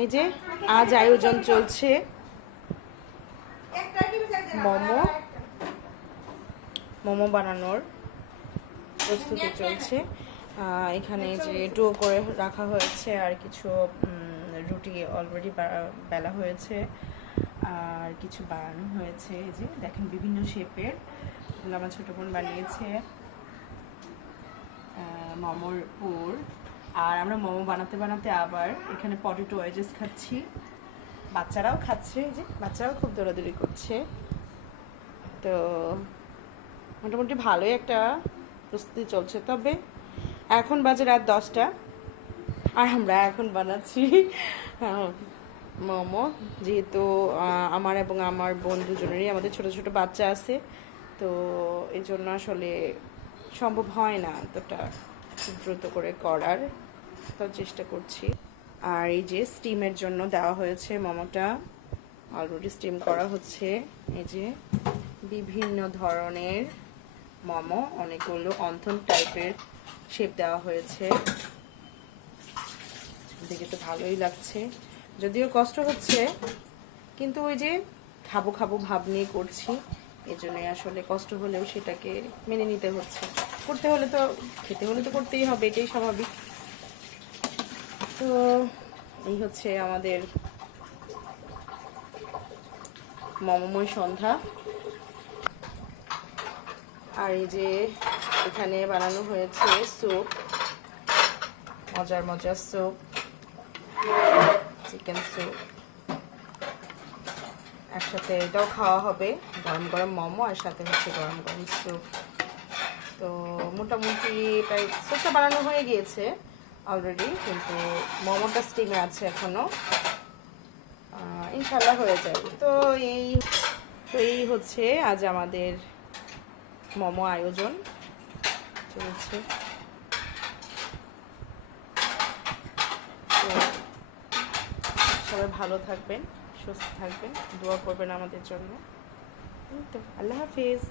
এই যে আজ আয়োজন চলছে মোমো মোমো বানানোর প্রস্তুতি চলছে। এখানে যে ডো করে রাখা হয়েছে আর কিছু রুটি অলরেডি বেলা হয়েছে আর কিছু বানানো হয়েছে। এই যে দেখেন বিভিন্ন শেপের, এগুলো আমার ছোটো বোন বানিয়েছে মোমোর পুর। আর আমরা মোমো বানাতে বানাতে আবার এখানে পটেটো ওয়েজেস খাচ্ছি, বাচ্চারাও খাচ্ছে, এই যে বাচ্চারাও খুব দৌড়াদৌড়ি করছে। তো মোটামুটি ভালোই একটা প্রস্তুতি চলছে। তবে এখন বাজে রাত 10টা আর আমরা এখন বানাচ্ছি মোমো। যেহেতু আমার এবং আমার বোন দুজনেরই আমাদের ছোট ছোট বাচ্চা আছে, তো এই জন্য আসলে সম্ভব হয় না এতটা দ্রুত করে করার, তো চেষ্টা করছি। আর এই যে স্টিমের জন্য দেওয়া হয়েছে মোমোটা, অলরেডি স্টিম করা হচ্ছে। এই যে বিভিন্ন ধরনের মোমো, অনেকগুলো অন্থন টাইপের শেপ দেওয়া হয়েছে, দেখে তো ভালোই লাগছে। যদিও কষ্ট হচ্ছে, কিন্তু ওই যে খাবো খাবো ভাব নিয়ে করছি, এই জন্যই আসলে কষ্ট হলেও সেটাকে মেনে নিতে হচ্ছে। করতে হলে তো খেতে হলে তো করতেই হবে, এটাই স্বাভাবিক। তো এই হচ্ছে আমাদের মোমোময় সন্ধ্যা। আর এই যে এখানে বানানো হয়েছে স্যুপ, মজার মজার স্যুপ, চিকেন স্যুপ। একসাথে এটাও খাওয়া হবে, গরম গরম মোমো আর সাথে হচ্ছে গরম গরম স্যুপ। তো মোটামুটি প্রায় স্যুপটা বানানো হয়ে গিয়েছে অলরেডি, কিন্তু মোমোটা স্টিমে আছে এখনো, ইনশাল্লাহ হয়ে যাবে। তো এই হচ্ছে আজ আমাদের মোমো আয়োজন চলছে। তো সবাই ভালো থাকবেন, সুস্থ থাকবেন, দোয়া করবেন আমাদের জন্য। তো আল্লাহ হাফিজ।